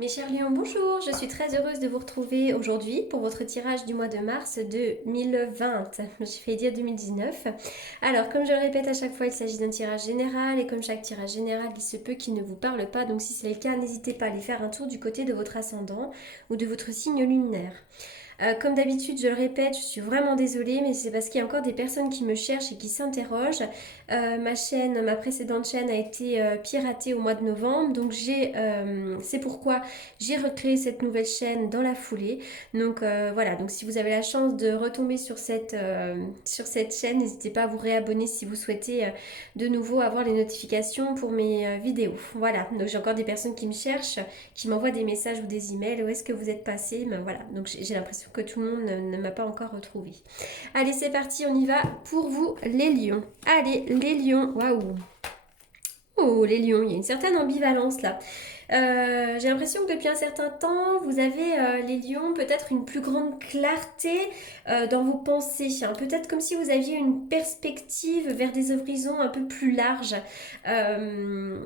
Mes chers lions, bonjour, je suis très heureuse de vous retrouver aujourd'hui pour votre tirage du mois de mars 2020. J'ai fait dire 2019. Alors, comme je le répète à chaque fois, il s'agit d'un tirage général et comme chaque tirage général, il se peut qu'il ne vous parle pas. Donc, si c'est le cas, n'hésitez pas à aller faire un tour du côté de votre ascendant ou de votre signe lunaire. Comme d'habitude, je le répète, je suis vraiment désolée, mais c'est parce qu'il y a encore des personnes qui me cherchent et qui s'interrogent. Ma précédente chaîne a été piratée au mois de novembre, donc c'est pourquoi j'ai recréé cette nouvelle chaîne dans la foulée. Donc voilà, donc si vous avez la chance de retomber sur cette chaîne, n'hésitez pas à vous réabonner si vous souhaitez de nouveau avoir les notifications pour mes vidéos. Voilà, donc j'ai encore des personnes qui me cherchent, qui m'envoient des messages ou des emails. Où est-ce que vous êtes passé? Ben voilà, donc j'ai l'impression que tout le monde ne m'a pas encore retrouvé. Allez, c'est parti, on y va pour vous, les lions. Allez, les lions, waouh! Oh, les lions, il y a une certaine ambivalence là. J'ai l'impression que depuis un certain temps, vous avez, les lions, peut-être une plus grande clarté dans vos pensées, hein. Peut-être comme si vous aviez une perspective vers des horizons un peu plus larges. Euh,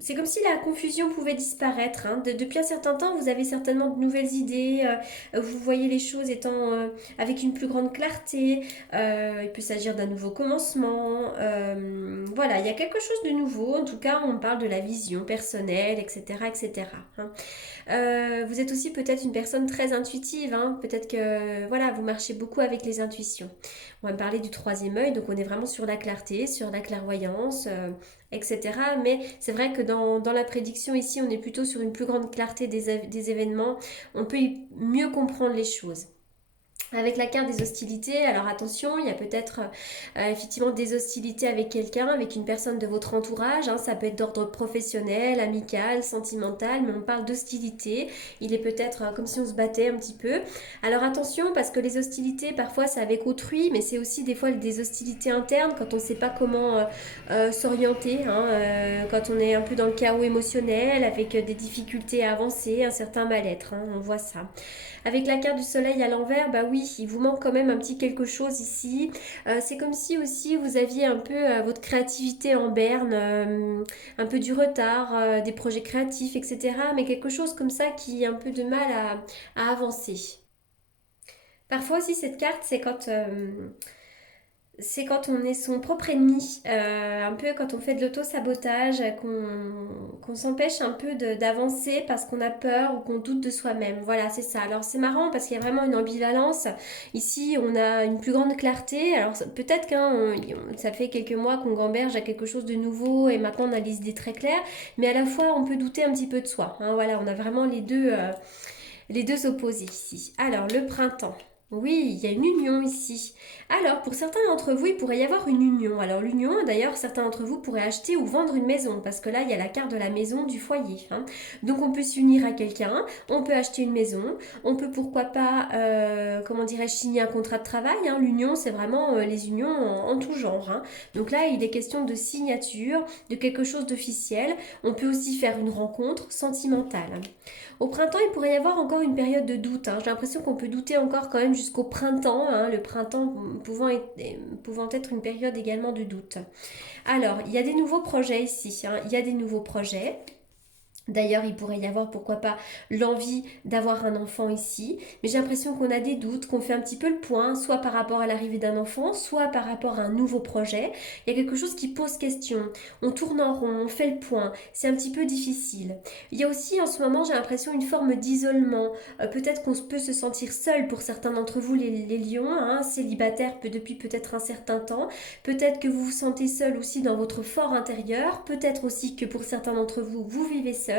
c'est comme si la confusion pouvait disparaître, hein. Depuis un certain temps, vous avez certainement de nouvelles idées, vous voyez les choses étant avec une plus grande clarté. Il peut s'agir d'un nouveau commencement. Voilà, il y a quelque chose de nouveau. En tout cas, on parle de la vision personnelle, etc., etc., hein. Vous êtes aussi peut-être une personne très intuitive, hein. Peut-être que voilà, vous marchez beaucoup avec les intuitions. On va parler du troisième œil, donc on est vraiment sur la clarté, sur la clairvoyance, etc. Mais c'est vrai que dans la prédiction ici, on est plutôt sur une plus grande clarté des événements. On peut mieux comprendre les choses. Avec la carte des hostilités, alors attention, il y a peut-être effectivement des hostilités avec quelqu'un, avec une personne de votre entourage, hein. Ça peut être d'ordre professionnel, amical, sentimental, mais on parle d'hostilité. Il est peut-être comme si on se battait un petit peu. Alors attention, parce que les hostilités, parfois c'est avec autrui, mais c'est aussi des fois des hostilités internes quand on ne sait pas comment s'orienter, hein, quand on est un peu dans le chaos émotionnel, avec des difficultés à avancer, un certain mal-être, hein, on voit ça. Avec la carte du soleil à l'envers, bah oui, il vous manque quand même un petit quelque chose ici. C'est comme si aussi vous aviez un peu votre créativité en berne, un peu du retard, des projets créatifs, etc. Mais quelque chose comme ça qui a un peu de mal à avancer. Parfois aussi cette carte, c'est quand on est son propre ennemi, un peu quand on fait de l'auto-sabotage, qu'on s'empêche un peu d'avancer parce qu'on a peur ou qu'on doute de soi-même. Voilà, c'est ça. Alors c'est marrant parce qu'il y a vraiment une ambivalence. Ici, on a une plus grande clarté. Alors peut-être qu'un ça fait quelques mois qu'on gamberge à quelque chose de nouveau et maintenant on a les idées très claires, mais à la fois on peut douter un petit peu de soi, hein. Voilà, on a vraiment les deux opposés ici. Alors, le printemps. Oui, il y a une union ici. Alors, pour certains d'entre vous, il pourrait y avoir une union. Alors, l'union, d'ailleurs, certains d'entre vous pourraient acheter ou vendre une maison, parce que là, il y a la carte de la maison du foyer, hein. Donc, on peut s'unir à quelqu'un, on peut acheter une maison, on peut pourquoi pas, comment dirais-je, signer un contrat de travail, hein. L'union, c'est vraiment les unions en tout genre, hein. Donc là, il est question de signature, de quelque chose d'officiel. On peut aussi faire une rencontre sentimentale. Au printemps, il pourrait y avoir encore une période de doute, hein. J'ai l'impression qu'on peut douter encore quand même jusqu'au printemps, hein, le printemps pouvant être une période également de doute. Alors, il y a des nouveaux projets ici, hein. Il y a des nouveaux projets. D'ailleurs, il pourrait y avoir, pourquoi pas, l'envie d'avoir un enfant ici. Mais j'ai l'impression qu'on a des doutes, qu'on fait un petit peu le point, soit par rapport à l'arrivée d'un enfant, soit par rapport à un nouveau projet. Il y a quelque chose qui pose question. On tourne en rond, on fait le point. C'est un petit peu difficile. Il y a aussi, en ce moment, j'ai l'impression, une forme d'isolement. Peut-être qu'on peut se sentir seul pour certains d'entre vous, les lions, hein, célibataires depuis peut-être un certain temps. Peut-être que vous vous sentez seul aussi dans votre fort intérieur. Peut-être aussi que pour certains d'entre vous, vous vivez seul.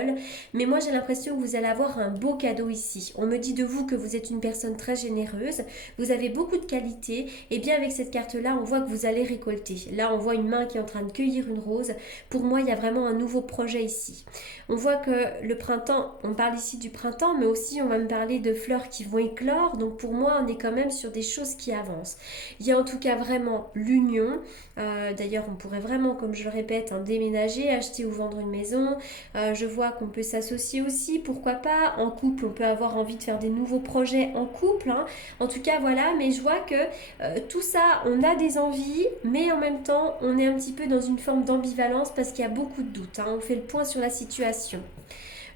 Mais moi j'ai l'impression que vous allez avoir un beau cadeau ici. On me dit de vous que vous êtes une personne très généreuse, vous avez beaucoup de qualités, et bien avec cette carte-là, on voit que vous allez récolter. Là, on voit une main qui est en train de cueillir une rose. Pour moi, il y a vraiment un nouveau projet ici. On voit que le printemps, on parle ici du printemps, mais aussi on va me parler de fleurs qui vont éclore. Donc pour moi, on est quand même sur des choses qui avancent. Il y a en tout cas vraiment l'union. D'ailleurs, on pourrait vraiment, comme je le répète, hein, déménager, acheter ou vendre une maison. Je vois qu'on peut s'associer aussi, pourquoi pas. En couple, on peut avoir envie de faire des nouveaux projets en couple, hein. En tout cas, voilà, mais je vois que tout ça, on a des envies, mais en même temps, on est un petit peu dans une forme d'ambivalence parce qu'il y a beaucoup de doutes, hein. On fait le point sur la situation.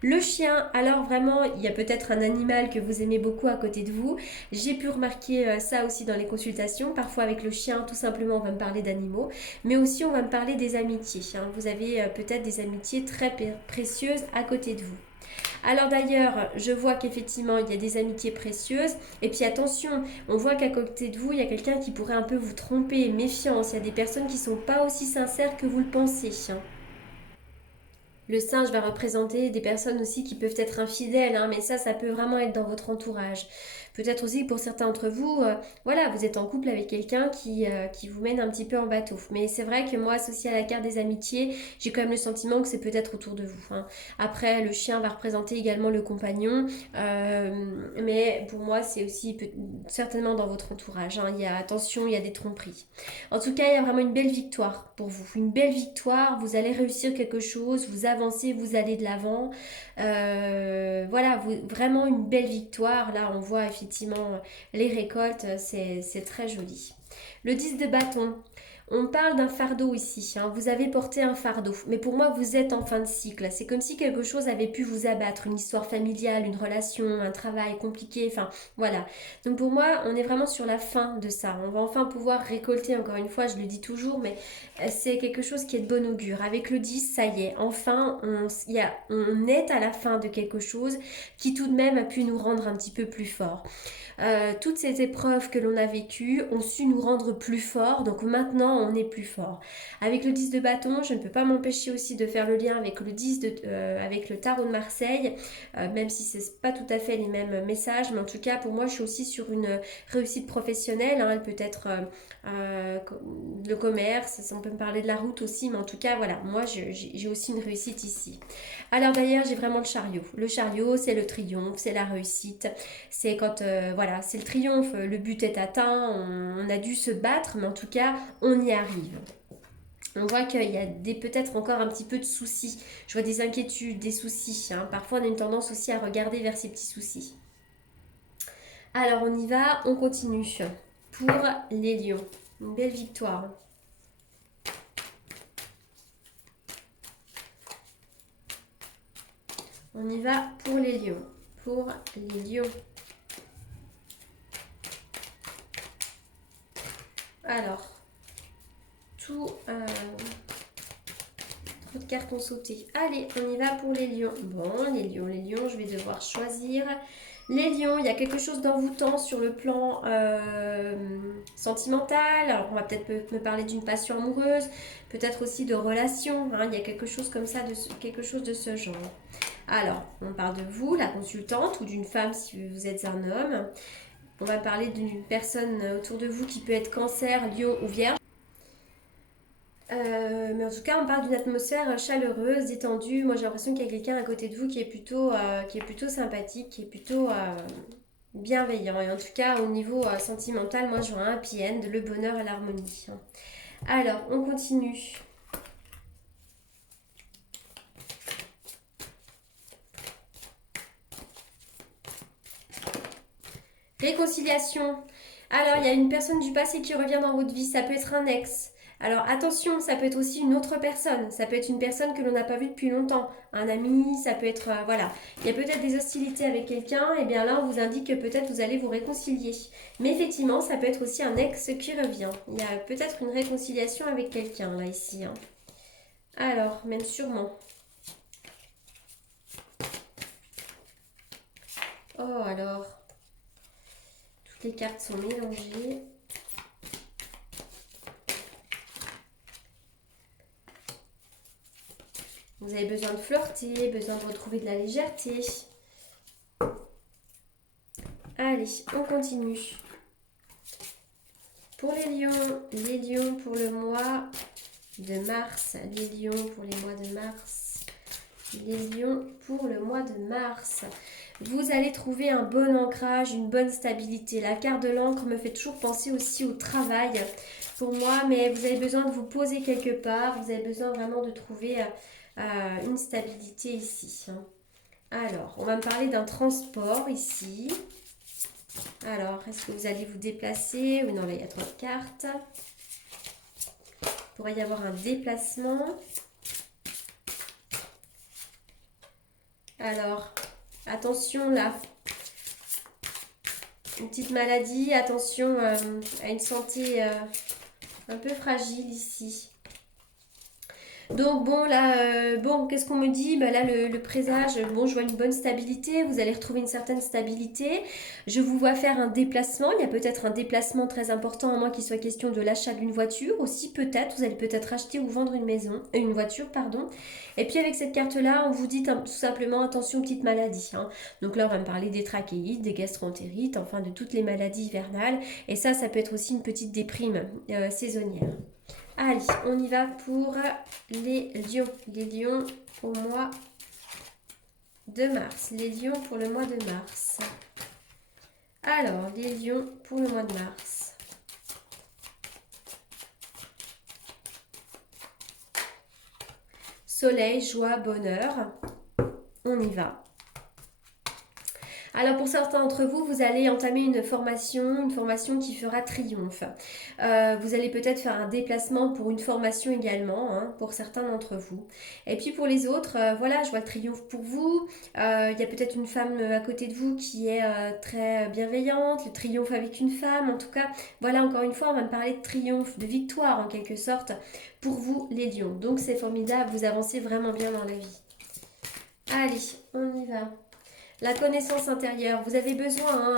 Le chien, alors vraiment, il y a peut-être un animal que vous aimez beaucoup à côté de vous. J'ai pu remarquer ça aussi dans les consultations. Parfois avec le chien, tout simplement, on va me parler d'animaux, mais aussi on va me parler des amitiés, hein. Vous avez peut-être des amitiés très précieuses à côté de vous. Alors d'ailleurs, je vois qu'effectivement, il y a des amitiés précieuses. Et puis attention, on voit qu'à côté de vous, il y a quelqu'un qui pourrait un peu vous tromper. Méfiance, il y a des personnes qui ne sont pas aussi sincères que vous le pensez, hein. Le singe va représenter des personnes aussi qui peuvent être infidèles, hein, mais ça peut vraiment être dans votre entourage. Peut-être aussi que pour certains d'entre vous, voilà, vous êtes en couple avec quelqu'un qui vous mène un petit peu en bateau. Mais c'est vrai que moi, associé à la carte des amitiés, j'ai quand même le sentiment que c'est peut-être autour de vous, hein. Après, le chien va représenter également le compagnon, mais pour moi, c'est aussi certainement dans votre entourage, hein. Il y a, attention, il y a des tromperies. En tout cas, il y a vraiment une belle victoire pour vous. Une belle victoire, vous allez réussir quelque chose, vous avancez, vous allez de l'avant. Voilà, vraiment une belle victoire. Là, on voit effectivement les récoltes, c'est très joli. Le 10 de bâton. On parle d'un fardeau ici, hein. Vous avez porté un fardeau, mais pour moi vous êtes en fin de cycle. C'est comme si quelque chose avait pu vous abattre, une histoire familiale, une relation, un travail compliqué, enfin voilà. Donc pour moi on est vraiment sur la fin de ça. On va enfin pouvoir récolter, encore une fois je le dis toujours, mais c'est quelque chose qui est de bon augure. Avec le 10, ça y est, enfin on est à la fin de quelque chose qui tout de même a pu nous rendre un petit peu plus fort. Toutes ces épreuves que l'on a vécues ont su nous rendre plus forts, donc maintenant on est plus fort. Avec le 10 de bâton, je ne peux pas m'empêcher aussi de faire le lien avec le 10 avec le tarot de Marseille, même si c'est pas tout à fait les mêmes messages, mais en tout cas pour moi je suis aussi sur une réussite professionnelle, hein. Elle peut être le commerce, on peut me parler de la route aussi, mais en tout cas voilà, moi j'ai aussi une réussite ici. Alors d'ailleurs j'ai vraiment le chariot. Le chariot c'est le triomphe, c'est la réussite, c'est quand voilà, c'est le triomphe, le but est atteint, on a dû se battre, mais en tout cas on y arrive. On voit qu'il y a peut-être encore un petit peu de soucis. Je vois des inquiétudes, des soucis, hein. Parfois on a une tendance aussi à regarder vers ces petits soucis. Alors on y va, on continue. Pour les lions, une belle victoire. On y va pour les lions. Pour les lions. Alors, trop de cartes ont sauté. Allez, on y va pour les lions. Bon, les lions, je vais devoir choisir. Les lions, il y a quelque chose d'envoûtant sur le plan sentimental. Alors, on va peut-être me parler d'une passion amoureuse, peut-être aussi de relations, hein. Il y a quelque chose comme ça, quelque chose de ce genre. Alors, on parle de vous, la consultante, ou d'une femme si vous êtes un homme. On va parler d'une personne autour de vous qui peut être cancer, lion ou vierge. Mais en tout cas, on parle d'une atmosphère chaleureuse, détendue. Moi, j'ai l'impression qu'il y a quelqu'un à côté de vous qui est plutôt sympathique, qui est plutôt bienveillant. Et en tout cas, au niveau sentimental, moi, je vois un happy end, le bonheur et l'harmonie. Alors, on continue. Réconciliation. Alors, il y a une personne du passé qui revient dans votre vie. Ça peut être un ex. Alors attention, ça peut être aussi une autre personne. Ça peut être une personne que l'on n'a pas vue depuis longtemps. Un ami, ça peut être... voilà. Il y a peut-être des hostilités avec quelqu'un. Et bien là, on vous indique que peut-être vous allez vous réconcilier. Mais effectivement, ça peut être aussi un ex qui revient. Il y a peut-être une réconciliation avec quelqu'un, là, ici, hein. Alors, même sûrement. Oh, alors... Toutes les cartes sont mélangées. Vous avez besoin de flirter, besoin de retrouver de la légèreté. Allez, on continue. Pour les lions pour le mois de mars. Les lions pour les mois de mars. Les lions pour le mois de mars. Vous allez trouver un bon ancrage, une bonne stabilité. La carte de l'encre me fait toujours penser aussi au travail pour moi, mais vous avez besoin de vous poser quelque part. Vous avez besoin vraiment de trouver une stabilité ici. Alors, on va me parler d'un transport ici. Alors, est-ce que vous allez vous déplacer? Oui, non, là, il y a 3 cartes. Il pourrait y avoir un déplacement. Alors, attention là, une petite maladie, attention à une santé un peu fragile ici. Donc bon là, qu'est-ce qu'on me dit? Bah là le présage, bon je vois une bonne stabilité, vous allez retrouver une certaine stabilité. Je vous vois faire un déplacement, il y a peut-être un déplacement très important, à moins qu'il soit question de l'achat d'une voiture. Aussi peut-être, vous allez peut-être acheter ou vendre une maison, une voiture, pardon. Et puis avec cette carte-là, on vous dit tout simplement attention petite maladie, hein. Donc là on va me parler des trachéites, des gastroentérites, enfin de toutes les maladies hivernales. Et ça peut être aussi une petite déprime saisonnière. Allez, on y va pour les lions. Les lions au mois de mars. Les lions pour le mois de mars. Alors, les lions pour le mois de mars. Soleil, joie, bonheur. On y va. Alors pour certains d'entre vous, vous allez entamer une formation qui fera triomphe. Vous allez peut-être faire un déplacement pour une formation également, hein, pour certains d'entre vous. Et puis pour les autres, voilà, je vois le triomphe pour vous. Il y a peut-être une femme à côté de vous qui est très bienveillante, le triomphe avec une femme. En tout cas, voilà, encore une fois, on va me parler de triomphe, de victoire en quelque sorte, pour vous les lions. Donc c'est formidable, vous avancez vraiment bien dans la vie. Allez, on y va. La connaissance intérieure, vous avez besoin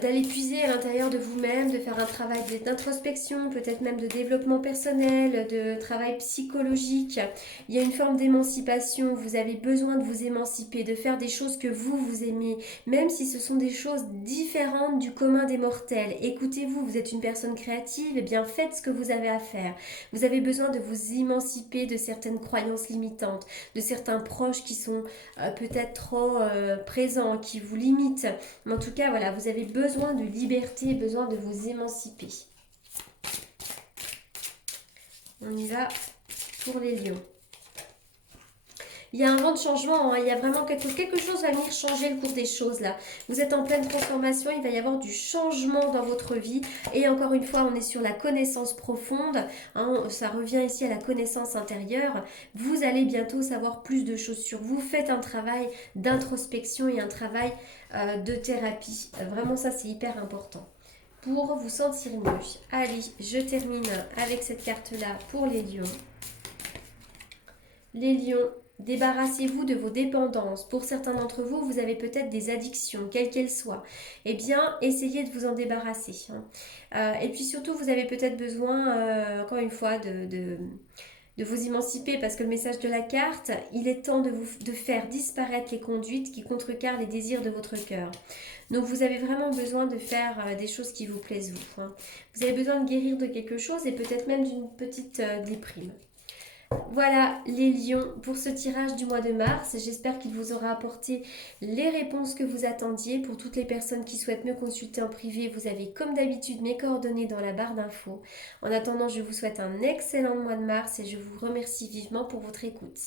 d'aller puiser à l'intérieur de vous-même, de faire un travail d'introspection, peut-être même de développement personnel, de travail psychologique. Il y a une forme d'émancipation, vous avez besoin de vous émanciper, de faire des choses que vous aimez, même si ce sont des choses différentes du commun des mortels. Écoutez-vous, vous êtes une personne créative, et bien faites ce que vous avez à faire. Vous avez besoin de vous émanciper de certaines croyances limitantes, de certains proches qui sont peut-être trop présents, qui vous limitent. Mais en tout cas, voilà, vous avez besoin de liberté, besoin de vous émanciper. On y va pour les lions. Il y a un vent de changement, hein, il y a vraiment quelque chose va venir changer le cours des choses là. Vous êtes en pleine transformation, il va y avoir du changement dans votre vie. Et encore une fois, on est sur la connaissance profonde, hein, ça revient ici à la connaissance intérieure. Vous allez bientôt savoir plus de choses sur vous. Faites un travail d'introspection et un travail de thérapie. Vraiment ça c'est hyper important pour vous sentir mieux. Allez, je termine avec cette carte-là pour les lions. Les lions, débarrassez-vous de vos dépendances. Pour certains d'entre vous, vous avez peut-être des addictions, quelles qu'elles soient. Eh bien, essayez de vous en débarrasser, hein. Et puis surtout, vous avez peut-être besoin, encore une fois, de vous émanciper parce que le message de la carte, il est temps de faire disparaître les conduites qui contrecarrent les désirs de votre cœur. Donc vous avez vraiment besoin de faire des choses qui vous plaisent vous, hein. Vous avez besoin de guérir de quelque chose et peut-être même d'une petite déprime. Voilà les lions pour ce tirage du mois de mars. J'espère qu'il vous aura apporté les réponses que vous attendiez. Pour toutes les personnes qui souhaitent me consulter en privé, vous avez comme d'habitude mes coordonnées dans la barre d'infos. En attendant, je vous souhaite un excellent mois de mars et je vous remercie vivement pour votre écoute.